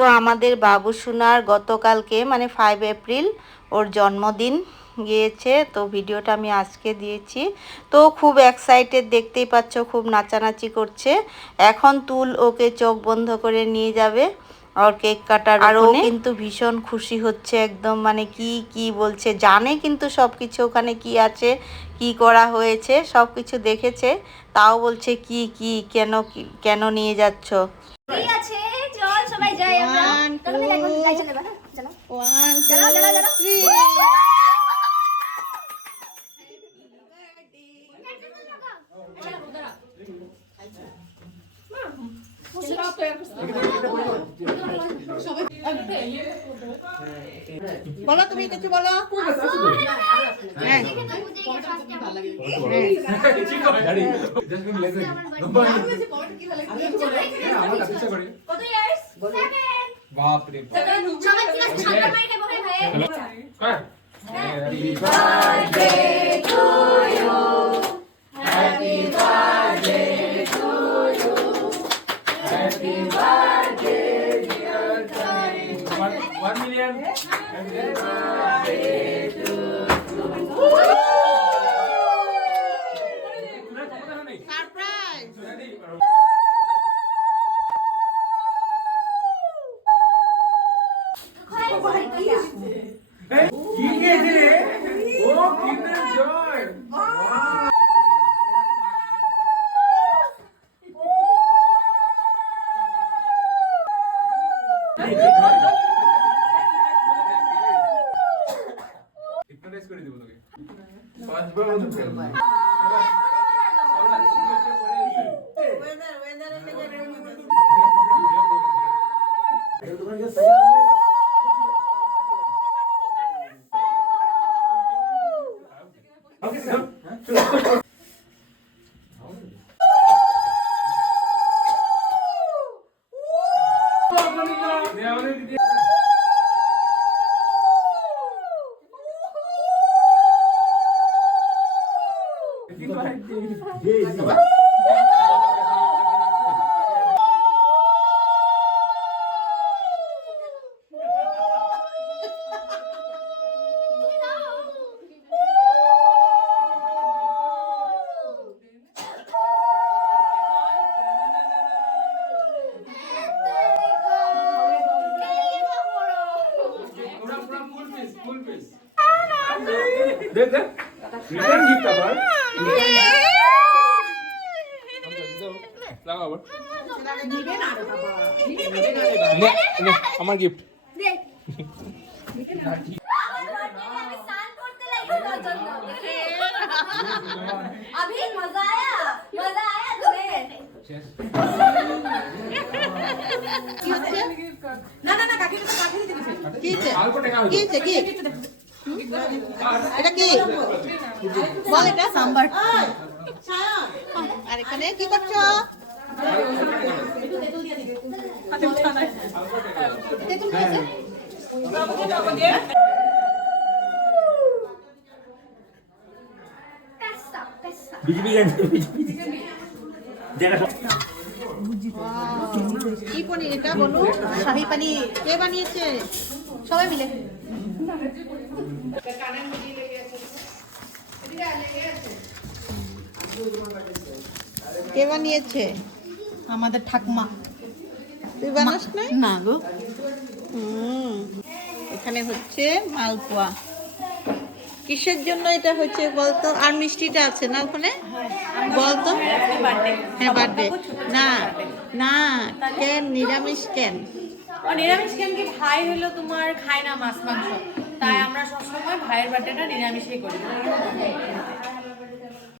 তো আমাদের বাবু সোনার গতকালকে মানে 5 এপ্রিল ওর জন্মদিন গিয়েছে, তো ভিডিওটা আমি আজকে দিয়েছি। তো খুব এক্সাইটেড, দেখতেই পাচ্ছ, খুব নাচানাচি করছে। এখন তুল ওকে চোখ বন্ধ করে নিয়ে যাবে আর কেক কাটার, আর ও কিন্তু ভীষণ খুশি হচ্ছে একদম, মানে কি বলছে, জানে কিন্তু সব কিছু ওখানে কি আছে, কি করা হয়েছে সব কিছু দেখেছে, তাও বলছে কি কেন নিয়ে যাচ্ছ। ঠিক আছে, চল সবাই যাই আমরা। চলো একবার গাই চলে যাবা। চলো 1 2 3। বলো, তুমি কিছু বলো। বাপরে Happy birthday to you. Happy birthday to you. Happy birthday dear Kari. 1 million. Happy birthday to you. Surprise. কি খেয়েছে রে? ও কিন্ডার জয়। হিপনোটাইজ করে দিব তোকে। 5 বার মতো ফেল। দেখ রিটার্ন গিফট আবার লাগাও আবার আমার গিফট अभी मजा आया तुम्हें? ना ना ना काकी तो काकी नहीं दिखे। কি এটা কি বল, এটা সাম্বার। আর এখানে কি করছো? কি পনির এটা বলো? শাহী পনির। কে বানিয়েছে? সবাই মিলে। কে বানিয়েছে? আমাদের ঠাকুমা। তুই বানাস না? না গো। এখানে হচ্ছে মালপোয়া। কিসের জন্য এটা হচ্ছে বলতো? আর মিষ্টিটা আছে না ওখানে, বলতো? হ্যাঁ, বার্থডে। না না, কেন নিরামিষ কেন? নিরামিষ কেন কি, ভাই হলো তোমার খায় না মাছ মাংস, তাই আমরা সবসময় ভাইয়ের বার্থডেটা নিরামিষই করি।